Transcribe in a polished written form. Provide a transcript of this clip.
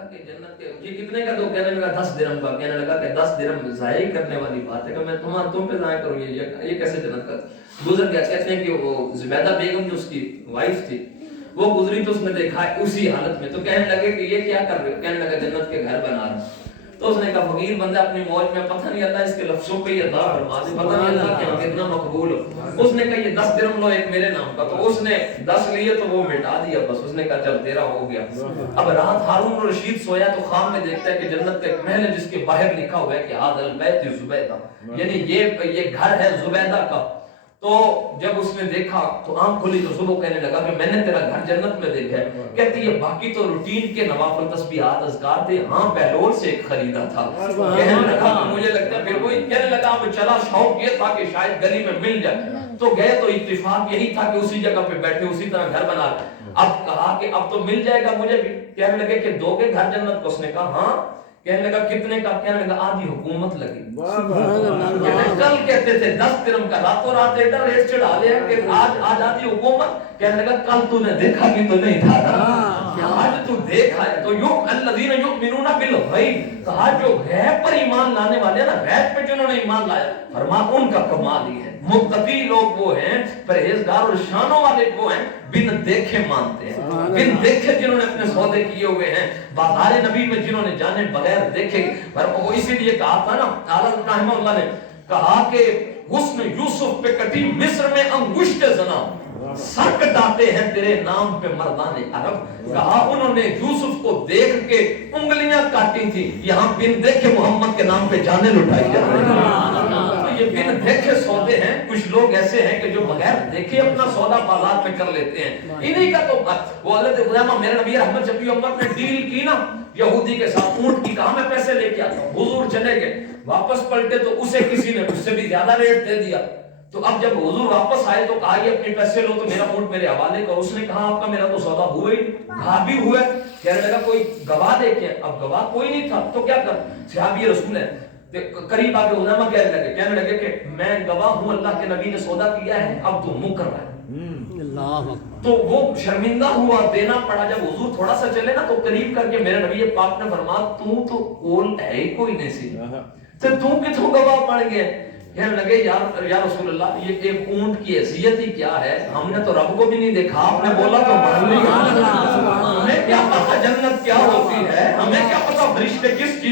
لگا کہ جنت کے یہ کتنے کا دو؟ کہنے لگا 10 درہم کا. کہنے لگا کہ 10 درہم ضائع کرنے والی بات ہے کہ میں تم پہ ضائع کروں, یہ کیسے جنت کا گزر گیا. کہتے ہیں کہ وہ زبیدہ بیگم جو اس کی وائف تھی وہ گزری تو اس نے دیکھا اسی حالت میں, تو کہنے لگے کہ یہ کیا کر رہے ہو؟ کہنے لگا جنت کے گھر بنا رہا. تو اس نے کہا فقیر بندہ اپنی موج میں, پتہ نہیں اللہ اس کے لفظوں پہ یہ عطا فرما دے, پتہ نہیں اللہ کے یہاں کتنا مقبول ہو. اس نے کہا یہ 10 درہم لو ایک میرے نام کا, تو اس نے 10 لیے تو وہ مٹا دیا بس. اس نے کہا چل تیرا ہو گیا. اب رات ہارون رشید سویا تو خواب میں دیکھتا ہے کہ جنت کا ایک محل ہے جس کے باہر لکھا ہوا ہے کہ هذا البيت زبیدہ, یعنی یہ گھر ہے زبیدہ کا. تو جب اس نے دیکھا تو آنکھ کھلی تو صبح کہنے لگا کہ میں نے تیرا گھر جنت میں دیکھا ہے. کہتی ہے باقی تو روٹین کے نوافل تسبیحات اذکار تھے, ہاں بہلول سے ایک خریدا تھا. کہنے لگا مجھے لگتا ہے پھر وہی کہنے لگا اب چلا شوق یہ تھا کہ شاید گلی میں مل جائے. تو گئے تو اتفاق یہی تھا کہ اسی جگہ پہ بیٹھے اسی طرح گھر بنا. اب کہا کہ اب تو مل جائے گا مجھے بھی. کہنے لگے کہ دو گے گھر جنت کو؟ اس نے کہا ہاں. کہنے لگا کتنے کا؟ کہنے لگا آدھی حکومت لگی. کل کہتے تھے 10 درہم کا, راتوں رات ایڈر ریٹ چڑھا لیا کہ آج آدھی حکومت. کہنے لگا کل تو نے دیکھا بھی تو نہیں تھا نا, آج تو دیکھا ہے. تو الذین یؤمنون بالغیب, کہا جو غیب پر ایمان لانے والے نا, غیب پہ جنہوں نے ایمان لایا, فرما ان کا کمال ہی ہے. متقی لوگ وہ ہیں, پرہیزگار اور شانوں والے وہ ہیں بن دیکھے مانتے ہیں, بن دیکھے جنہوں نے اپنے سودے کیے ہوئے ہیں, بازار نبی میں جنہوں نے جانے بغیر دیکھے. وہ اسی لیے کہا تھا نا اعلیٰ رحمہ اللہ نے کہا کہ حسن یوسف پہ کٹی مصر میں انگشت زنا, سر کٹاتے ہیں تیرے نام پہ مردان عرب. کہا انہوں نے یوسف کو دیکھ کے انگلیاں کاٹی تھی, یہاں بن دیکھے محمد کے نام پہ جانیں لٹائی جا رہی ہیں. یہ بن دیکھے سودے ہیں. کچھ لوگ ایسے ہیں کہ جو بغیر دیکھے اپنا سودا بازار میں کر لیتے ہیں. انہی کا تو وہ حضرت غلامہ میرے نبی رحمت شفیع امت نے ڈیل کی نا یہودی کے ساتھ, اونٹ کی, کہا میں پیسے لے کے آتا ہوں. حضور چلے گئے, واپس پلٹے تو اسے کسی نے اس سے بھی زیادہ ریٹ دے دیا. تو اب جب حضور واپس آئے تو کہا یہ اپنے پیسے لو تو میرا اونٹ میرے حوالے کرو. اس نے کہا آپ کا میرا تو سودا ہوا ہی. کہا بھی ہوا. کہنے لگا کوئی گواہ دے کے. اب گواہ کوئی نہیں تھا تو کیا کر, صحابی رسول ہے قریب آ کے علماء کہنے لگے کہ میں گواہ ہوں, اللہ کے نبی نے سودا کیا ہے, اب تو منہ کر رہا ہے. تو وہ شرمندہ ہوا, دینا پڑا. جب حضور تھوڑا سا چلے نا تو قریب کر کے میرے نبی پاک نے فرمایا تو اول ہے ہی کوئی نہیں سی, تو کتوں گواہ پڑ گئے. کہنے لگے یا رسول اللہ یہ ایک اونٹ کی حیثیت ہی کیا ہے, ہم نے تو رب کو بھی نہیں دیکھا, آپ نے بولا تو مان لیا. ہمیں کیا پتا جنت کیا ہوتی ہے, ہمیں کیا پتا فرشتے کس چیز